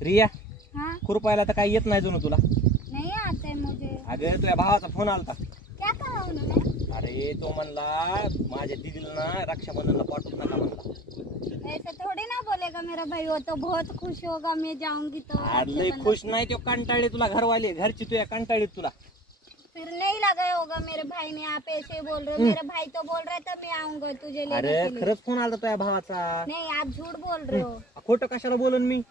रिया हाँ खुरपायला तर काही येत नाही जणू तुला. नहीं आते मुझे। अगं तुझ्या भावाचा फोन आलता. क्या कहा उन्होंने? अरे तो म्हणला माझ्या दीदीला ना रक्षाबंधनला पाठवत नका म्हणला. ऐसे थोड़ी ना बोलेगा मेरा भाई, वो तो बहुत खुश होगा मैं जाऊंगी तो। लय खुश नाही तो, कंटाळी तुला घरवाले घरची तुझ्या कंटाळीत तुला. फिर नहीं लगा होगा मेरे भाई ने, आप ऐसे बोल रहे हो। मेरा भाई तो बोल रहा था मैं आऊंगा तुझे लेने अरे के लिए। खरंच फोन आलता तुझ्या भावाचा. नहीं आप झूठ बोल रहे हो। खोटं कशाला बोलून मी.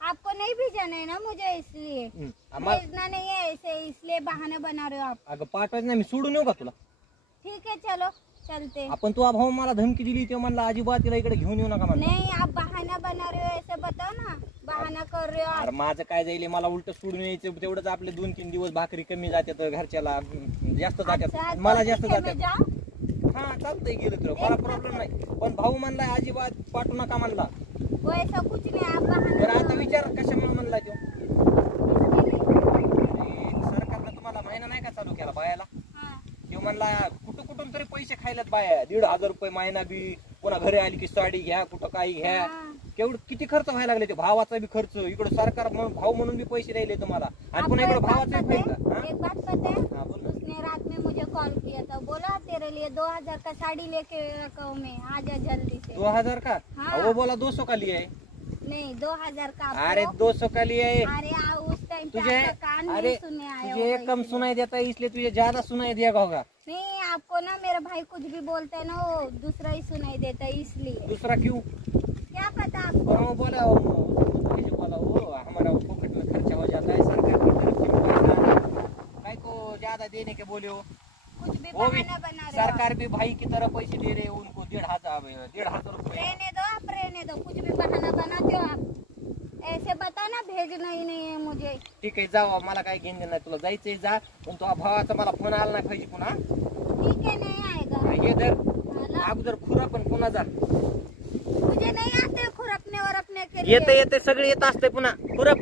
आपको नहीं भेजना है ना मुझे, इसलिए भेजना नहीं है ऐसे, इसलिए बहाने बना रहे हो आप। अगं पाठवायचं नाही, मी सोडून येऊ का तुला. ठीक है चलो चलते। आपण तुझा भाऊ मला धमकी दिली तेव्हा म्हणला अजिबात तिला इकडे घेऊन येऊ नका म्हणला. नहीं आप बहाना बना रहे हो, ऐसे बताओ ना, बहाना कर रहे हो आप। अरे माझं काय जाईल, मला उलट सोडून यायचं तेवढंच. आपले 2-3 दिवस भाकरी कमी जातात घरच्याला, जास्त अच्छा, जातात तो मला जास्त ठीक है, मैं जातात. जाऊं? हा चालतंय गेलं तर मला प्रॉब्लेम नाही, पण भाऊ म्हणलाय अजिबात पाठवू नका म्हणला. वो ऐसा कुछ नहीं, आप तर बहाना आता विचार कशामुळे म्हणला तो. सरकारनं तुम्हाला महिना नाही का चालू केला बायाला. हाँ। तो म्हणला कुठून तरी पैसे खायलात बाया, 1,500 रुपये महिना बी. पुन्हा घरी आली की साडी घ्या, कुठं काही घ्या. हाँ। केवढं किती खर्च व्हायला लागले ते, भावाचा बी खर्च इकडे सरकार म्हणून भाऊ म्हणून बी पैसे द्यायले तुम्हाला, आणि पुन्हा इकडे भावाचा बी फायदा. एक बात पता है, हा बोल ना. उसने रात में मुझे कॉल किया था, बोला तेरे लिए 2000 का साड़ी लेके रखा हूँ मैं, आजा जल्दी से। 2000 का. हाँ। वो बोला 200 का लिया है. नहीं 2000 का आपको। अरे 200 का लिया है. अरे उस टाइम पे तुझे आपका कान अरे नहीं सुने आया तुझे होगा कम इसलिए। सुनाई देता है इसलिए तुझे ज्यादा सुनाई दिया होगा. नहीं आपको ना मेरा भाई कुछ भी बोलता है ना, वो दूसरा ही सुनाई देता है इसलिए। दूसरा क्यों. क्या पता आपको। पर वो बोला वो हमारा पॉकेट में खर्चा हो जाता है, सरकार की तरफ से पैसा भाई को ज्यादा देने के बोले हो. कुछ भी वो भी बहाना बना रहे हो। सरकार भी भाई की तरह पैसे दे रहे हैं उनको 1,500 रुपये. रहने दो आप, रहने दो, कुछ भी बहाना बनाते हो आप। ऐसे बता ना, भेजना ही नहीं है मुझे। ठीक आहे जाऊ, मला काय घेणं नाही, तुला जायचंय जा, पण तो भावाचा मला फोन आला नाही पाहिजे पुन्हा. ठीक है नहीं आएगा। हे धर हाला। अगोदर खुरा, पण पुन्हा जा. मुझे नहीं आते खुरपने और अपने के लिए। येते सगळे येत असते पुन्हा खुरप.